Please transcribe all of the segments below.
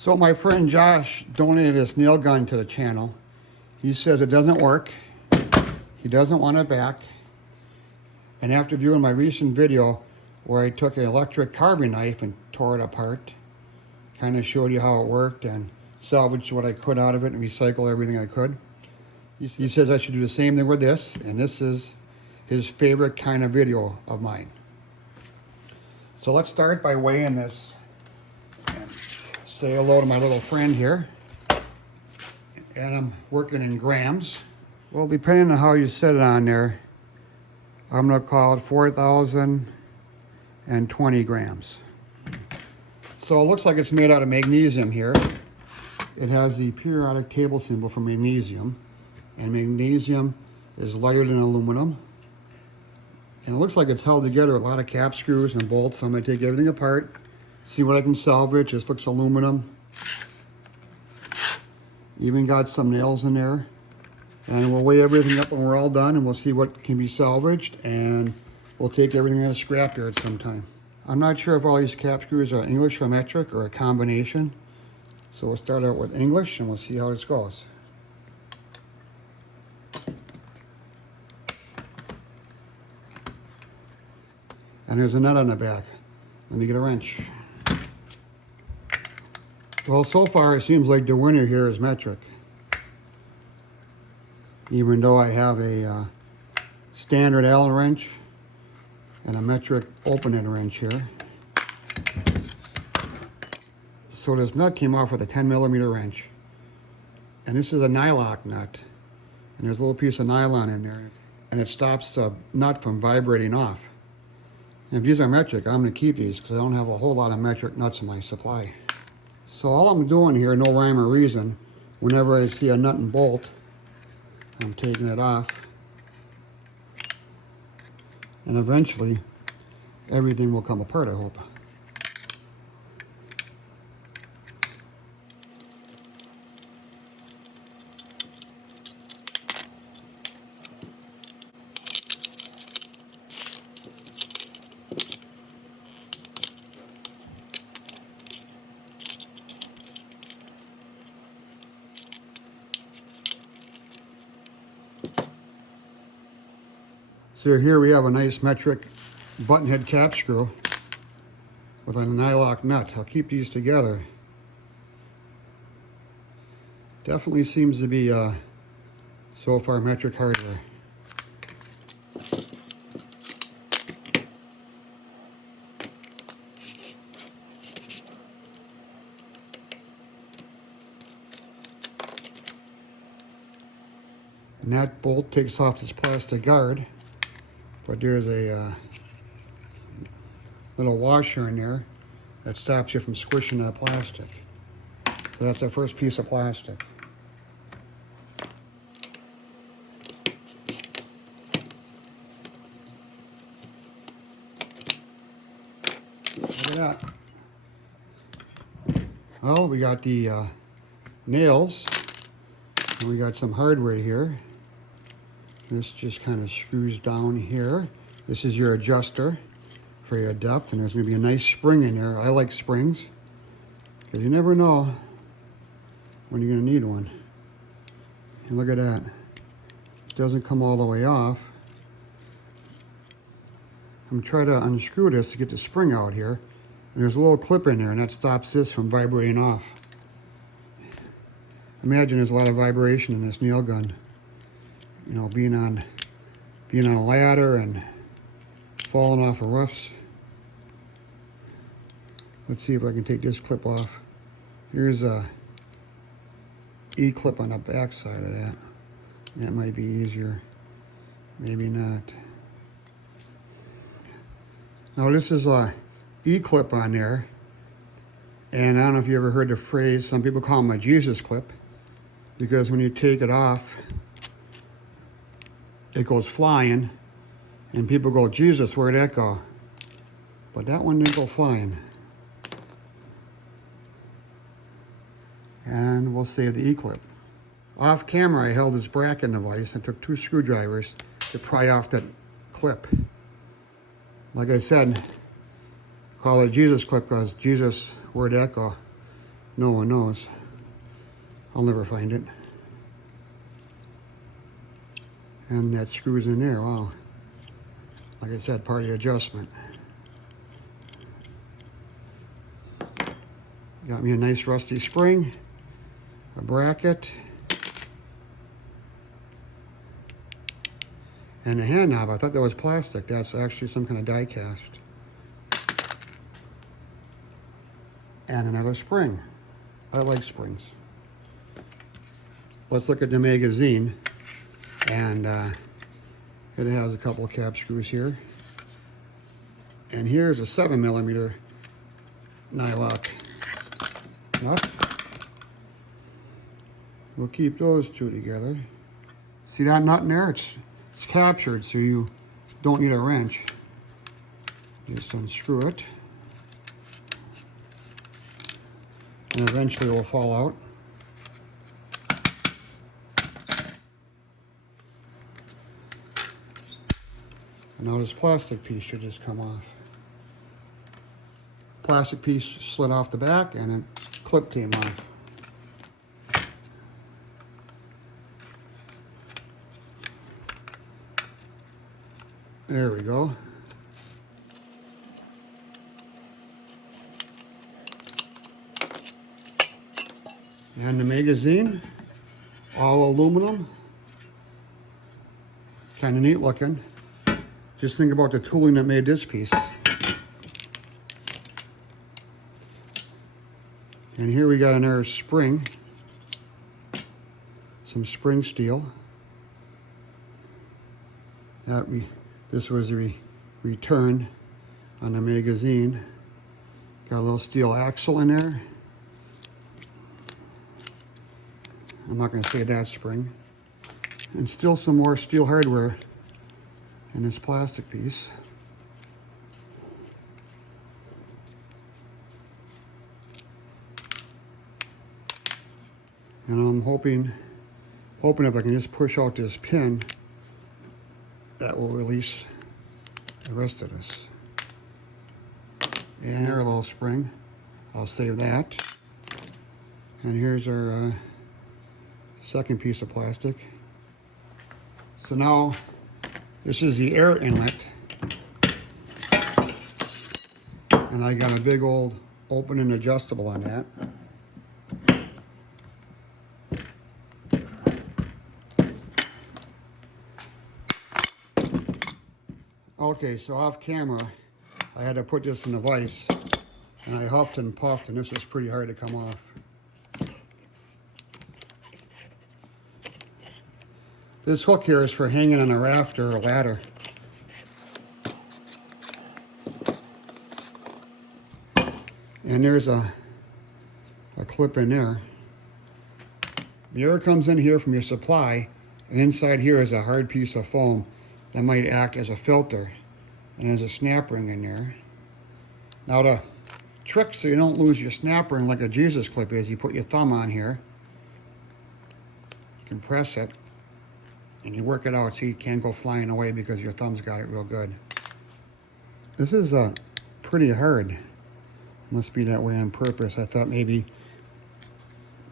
So my friend Josh donated this nail gun to the channel. He says it doesn't work. He doesn't want it back. And after viewing my recent video where I took an electric carving knife and tore it apart, kind of showed you how it worked and salvaged what I could out of it and recycle everything I could. He says I should do the same thing with this, and this is his favorite kind of video of mine. So let's start by weighing this. Say hello to my little friend here. And I'm working in grams. Well, depending on how you set it on there, I'm gonna call it 4,020 grams. So it looks like it's made out of magnesium here. It has the periodic table symbol for magnesium. And magnesium is lighter than aluminum. And it looks like it's held together with a lot of cap screws and bolts. So I'm gonna take everything apart, see what I can salvage. This looks aluminum. Even got some nails in there. And we'll weigh everything up when we're all done, and we'll see what can be salvaged, and we'll take everything in a scrapyard sometime. I'm not sure if all these cap screws are English or metric or a combination. So we'll start out with English and we'll see how this goes. And there's a nut on the back. Let me get a wrench. Well, so far it seems like the winner here is metric. Even though I have a standard Allen wrench and a metric open-end wrench here. So this nut came off with a 10mm wrench. And this is a nylock nut. And there's a little piece of nylon in there. And it stops the nut from vibrating off. And if these are metric, I'm going to keep these because I don't have a whole lot of metric nuts in my supply. So all I'm doing here, no rhyme or reason, whenever I see a nut and bolt, I'm taking it off. And eventually, everything will come apart, I hope. So here we have a nice metric button head cap screw with a nylock nut. I'll keep these together. Definitely seems to be so far metric hardware. And that bolt takes off this plastic guard. But there's a little washer in there that stops you from squishing that plastic. So that's our first piece of plastic. Look at that. Well, we got the nails, and we got some hardware here. This just kind of screws down here. This is your adjuster for your depth, and there's going to be a nice spring in there. I like springs because you never know when you're going to need one. And look at that. It doesn't come all the way off. I'm going to try to unscrew this to get the spring out here. And there's a little clip in there, and that stops this from vibrating off. Imagine there's a lot of vibration in this nail gun. You know, being on a ladder and falling off of roofs. Let's see if I can take this clip off. Here's a E-clip on the back side of that. That might be easier. Maybe not. Now this is a E-clip on there. And I don't know if you ever heard the phrase, some people call them a Jesus clip. Because when you take it off, it goes flying, and people go, Jesus, where'd that go? But that one didn't go flying. And we'll save the E-clip. Off camera, I held this bracket device and took 2 screwdrivers to pry off that clip. Like I said, call it Jesus clip because Jesus, where'd that go? No one knows. I'll never find it. And that screws in there. Wow. Like I said, part of the adjustment. Got me a nice rusty spring, a bracket, and a hand knob. I thought that was plastic. That's actually some kind of die cast. And another spring. I like springs. Let's look at the magazine. And it has a couple of cap screws here. And here's a 7mm nylock nut. We'll keep those two together. See that nut in there? It's captured, so you don't need a wrench. Just unscrew it. And eventually it will fall out. And now this plastic piece should just come off. Plastic piece slid off the back and a clip came off. There we go. And the magazine, all aluminum. Kind of neat looking. Just think about the tooling that made this piece. And here we got another spring. Some spring steel. This was the return on the magazine. Got a little steel axle in there. I'm not going to say that spring. And still some more steel hardware in this plastic piece. And I'm hoping if I can just push out this pin, that will release the rest of this. And there's a little spring. I'll save that. And here's our second piece of plastic. So now this is the air inlet. And I got a big old open and adjustable on that. Okay, so off camera, I had to put this in a vise, and I huffed and puffed, and this was pretty hard to come off. This hook here is for hanging on a rafter or ladder. And there's a clip in there. The air comes in here from your supply, and inside here is a hard piece of foam that might act as a filter. And there's a snap ring in there. Now the trick so you don't lose your snap ring like a Jesus clip is, you put your thumb on here, you can press it, and you work it out so you can't go flying away because your thumb's got it real good. This is pretty hard. Must be that way on purpose. I thought maybe,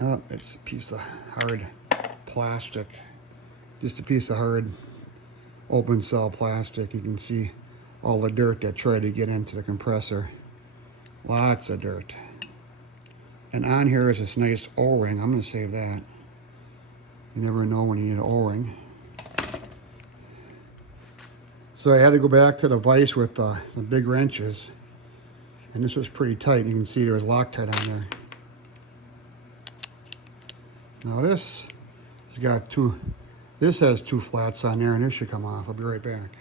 oh, it's a piece of hard plastic. Just a piece of hard open cell plastic. You can see all the dirt that tried to get into the compressor. Lots of dirt. And on here is this nice O-ring. I'm going to save that. You never know when you need an O-ring. So I had to go back to the vise with some big wrenches. And this was pretty tight. You can see there was Loctite on there. Now this has two flats on there, and this should come off. I'll be right back.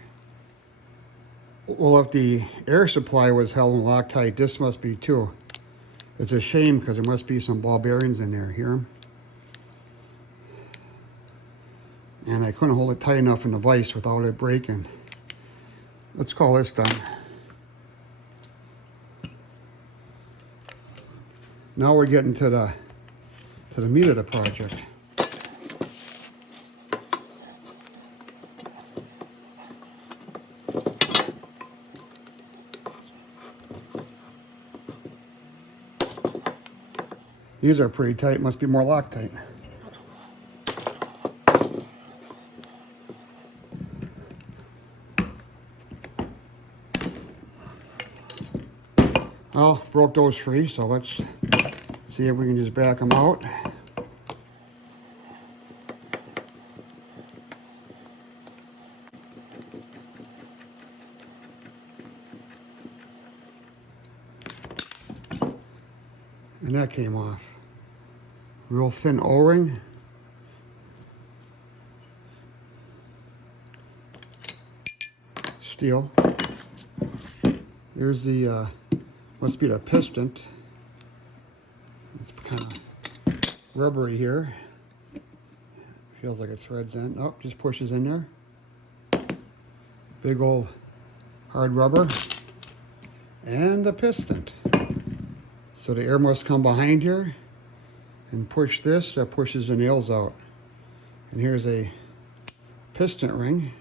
Well, if the air supply was held in Loctite, this must be too. It's a shame because there must be some ball bearings in there. Hear them? And I couldn't hold it tight enough in the vise without it breaking. Let's call this done. Now we're getting to the meat of the project. These are pretty tight, must be more Loctite. Well, broke those free, so let's see if we can just back them out. And that came off. Real thin O-ring. Steel. Here's the, must be the piston. It's kind of rubbery here. Feels like it threads in. Oh, just pushes in there. Big old hard rubber. And the piston. So the air must come behind here and push this. That pushes the nails out. And here's a piston ring.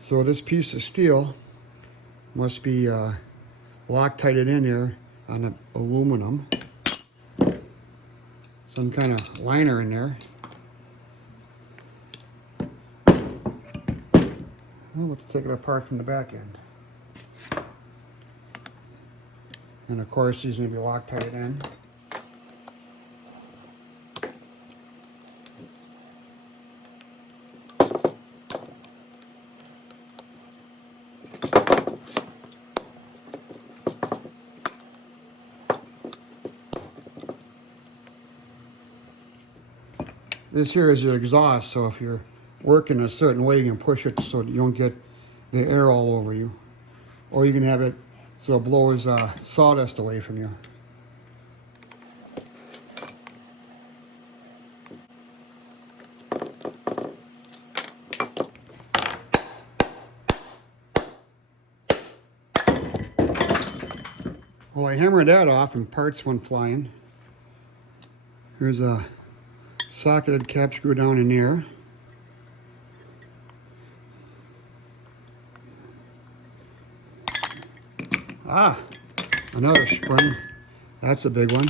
So this piece of steel must be Loctited in there on the aluminum. Some kind of liner in there. Well, let's take it apart from the back end. And of course, these need to be Loctited in. This here is your exhaust, so if you're working a certain way, you can push it so you don't get the air all over you. Or you can have it so it blows sawdust away from you. Well, I hammered that off and parts went flying. Here's a socketed cap screw down in there. Ah, another spring. That's a big one.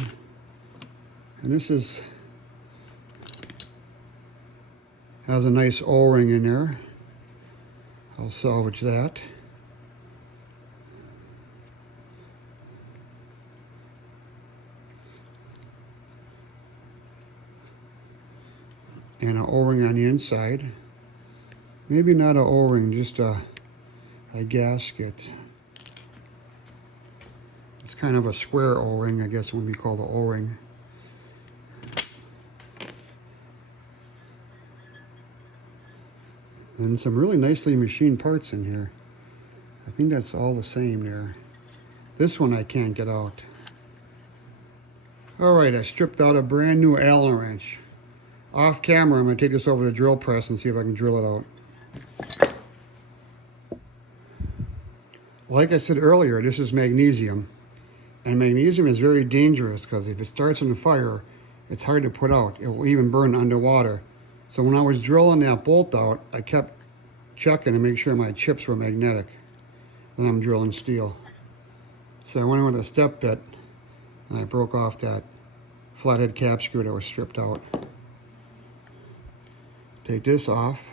And this has a nice O-ring in there. I'll salvage that. And an O-ring on the inside. Maybe not an O-ring, just a gasket. It's kind of a square O-ring, I guess would be called an O-ring. And some really nicely machined parts in here. I think that's all the same there. This one I can't get out. All right, I stripped out a brand new Allen wrench. Off camera, I'm going to take this over to the drill press and see if I can drill it out. Like I said earlier, this is magnesium. And magnesium is very dangerous because if it starts on fire, it's hard to put out. It will even burn underwater. So when I was drilling that bolt out, I kept checking to make sure my chips were magnetic. Then I'm drilling steel. So I went in with a step bit and I broke off that flathead cap screw that was stripped out. Take this off.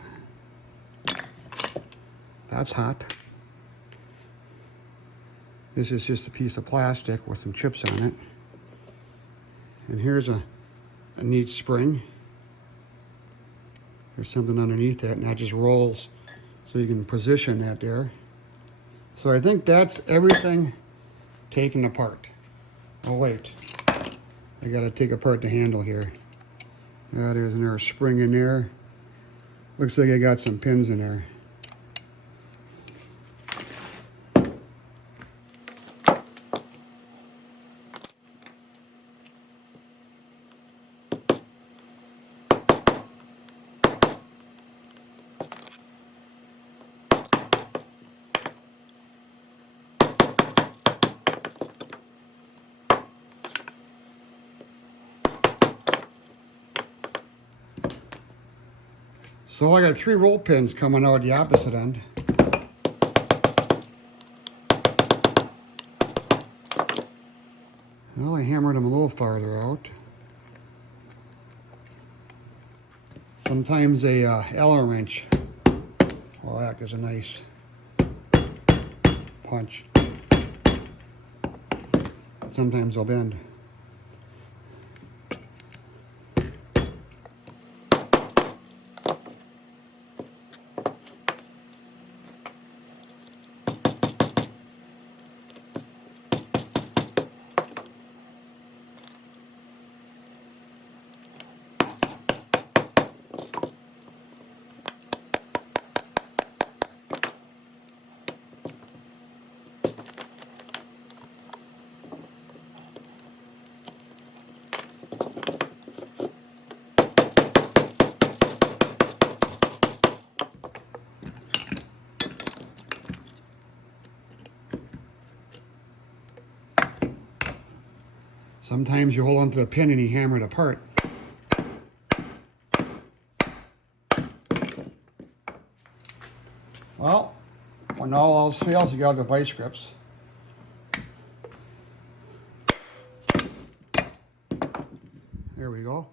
That's hot. This is just a piece of plastic with some chips on it. And here's a neat spring. There's something underneath that, and that just rolls so you can position that there. So I think that's everything taken apart. Oh wait, I gotta take apart the handle here. There's another spring in there. Looks like I got some pins in there. So I got 3 roll pins coming out the opposite end. Well, I hammered them a little farther out. Sometimes a Allen wrench will act as a nice punch. Sometimes they'll bend. Sometimes you hold onto the pin and you hammer it apart. Well, when all else fails, you got the vice grips. There we go.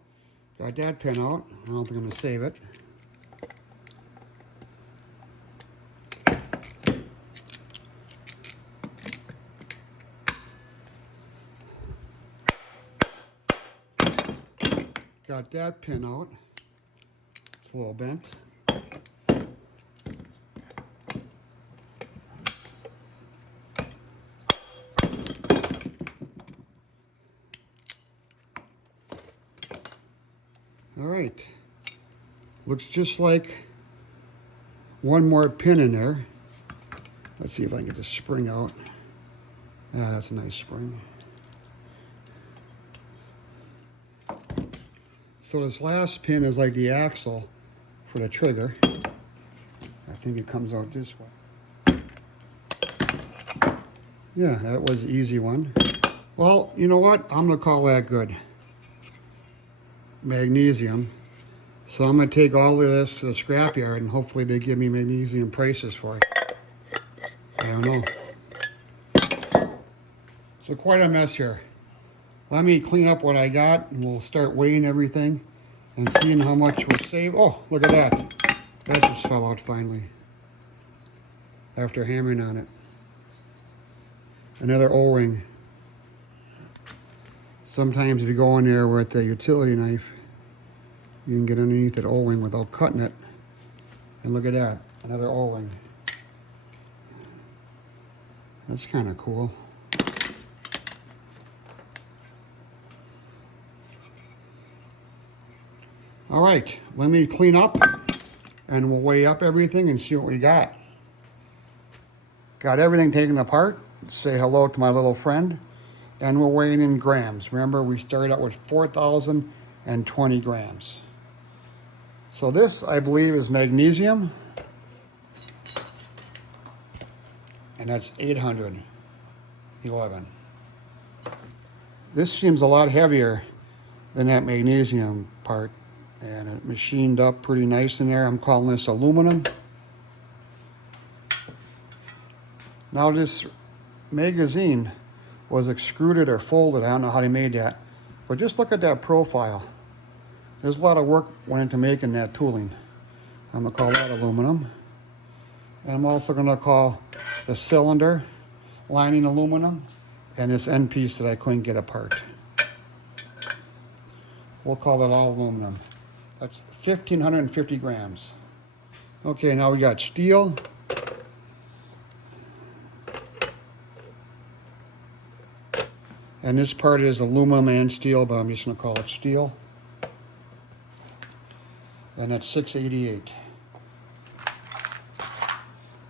Got that pin out. I don't think I'm going to save it. Got that pin out. It's a little bent. All right. Looks just like one more pin in there. Let's see if I can get the spring out. Ah, that's a nice spring. So this last pin is like the axle for the trigger. I think it comes out this way. Yeah, that was the easy one. Well, you know what? I'm gonna call that good. Magnesium. So I'm gonna take all of this to the scrapyard and hopefully they give me magnesium prices for it. I don't know. So quite a mess here. Let me clean up what I got and we'll start weighing everything and seeing how much we'll save. Oh, look at that. That just fell out finally after hammering on it. Another O-ring. Sometimes if you go in there with a utility knife, you can get underneath that O-ring without cutting it. And look at that, another O-ring. That's kind of cool. All right, let me clean up and we'll weigh up everything and see what we got. Got everything taken apart. Say hello to my little friend. And we're weighing in grams. Remember, we started out with 4,020 grams. So this, I believe, is magnesium. And that's 811. This seems a lot heavier than that magnesium part. And it machined up pretty nice in there. I'm calling this aluminum. Now this magazine was extruded or folded. I don't know how they made that. But just look at that profile. There's a lot of work went into making that tooling. I'm gonna call that aluminum. And I'm also gonna call the cylinder lining aluminum and this end piece that I couldn't get apart. We'll call that all aluminum. That's 1,550 grams. Okay, now we got steel. And this part is aluminum and steel, but I'm just gonna call it steel. And that's 688.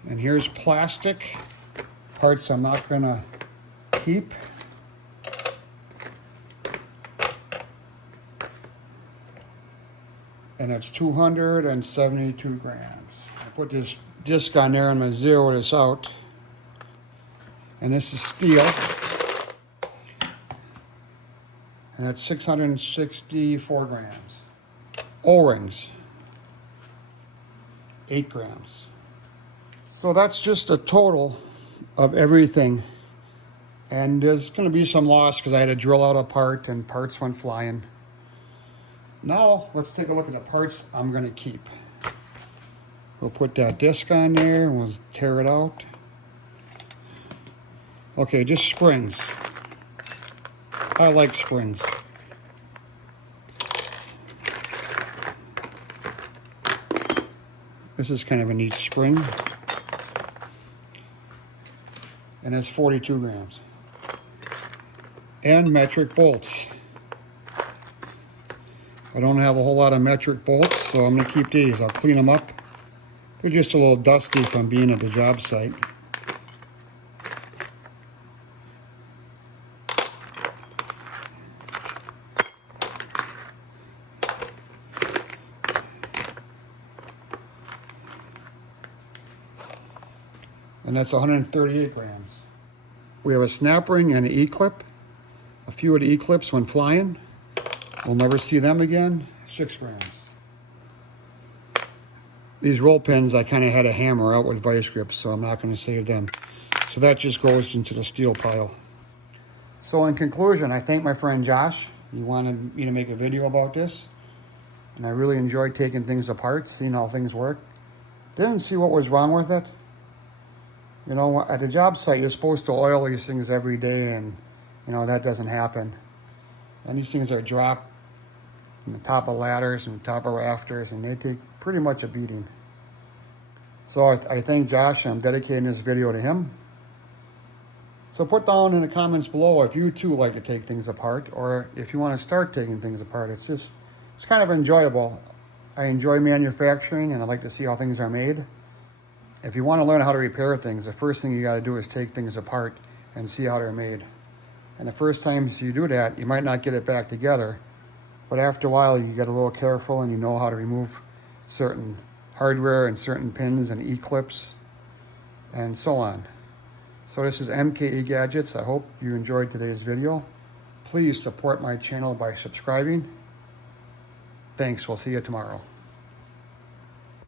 And here's plastic, parts I'm not gonna keep. And that's 272 grams. I put this disc on there and I'm gonna zero this out. And this is steel. And that's 664 grams. O-rings. 8 grams. So that's just a total of everything. And there's going to be some loss because I had to drill out a part and parts went flying. Now let's take a look at the parts I'm going to keep. We'll put that disc on there and we'll tear it out. Okay, just springs. I like springs. This is kind of a neat spring. And it's 42 grams. And metric bolts. I don't have a whole lot of metric bolts, so I'm going to keep these. I'll clean them up. They're just a little dusty from being at the job site. And that's 138 grams. We have a snap ring and an E-clip. A few of the E-clips went flying. We'll never see them again. 6 grams. These roll pins I kind of had to hammer out with vice grips, so I'm not going to save them. So that just goes into the steel pile. So in conclusion, I thank my friend Josh. He wanted me to make a video about this. And I really enjoyed taking things apart, seeing how things work. Didn't see what was wrong with it. You know, at the job site, you're supposed to oil these things every day, and, you know, that doesn't happen. And these things are dropped on the top of ladders and top of rafters, and they take pretty much a beating. So I thank Josh. I'm dedicating this video to him. So put down in the comments below if you too like to take things apart, or if you want to start taking things apart. It's kind of enjoyable. I enjoy manufacturing, and I like to see how things are made. If you want to learn how to repair things, the first thing you got to do is take things apart and see how they're made. And the first times you do that, you might not get it back together, but after a while you get a little careful and you know how to remove certain hardware and certain pins and E-clips and so on. So this is Mkegadgets. I hope you enjoyed today's video. Please support my channel by subscribing. Thanks. We'll see you tomorrow.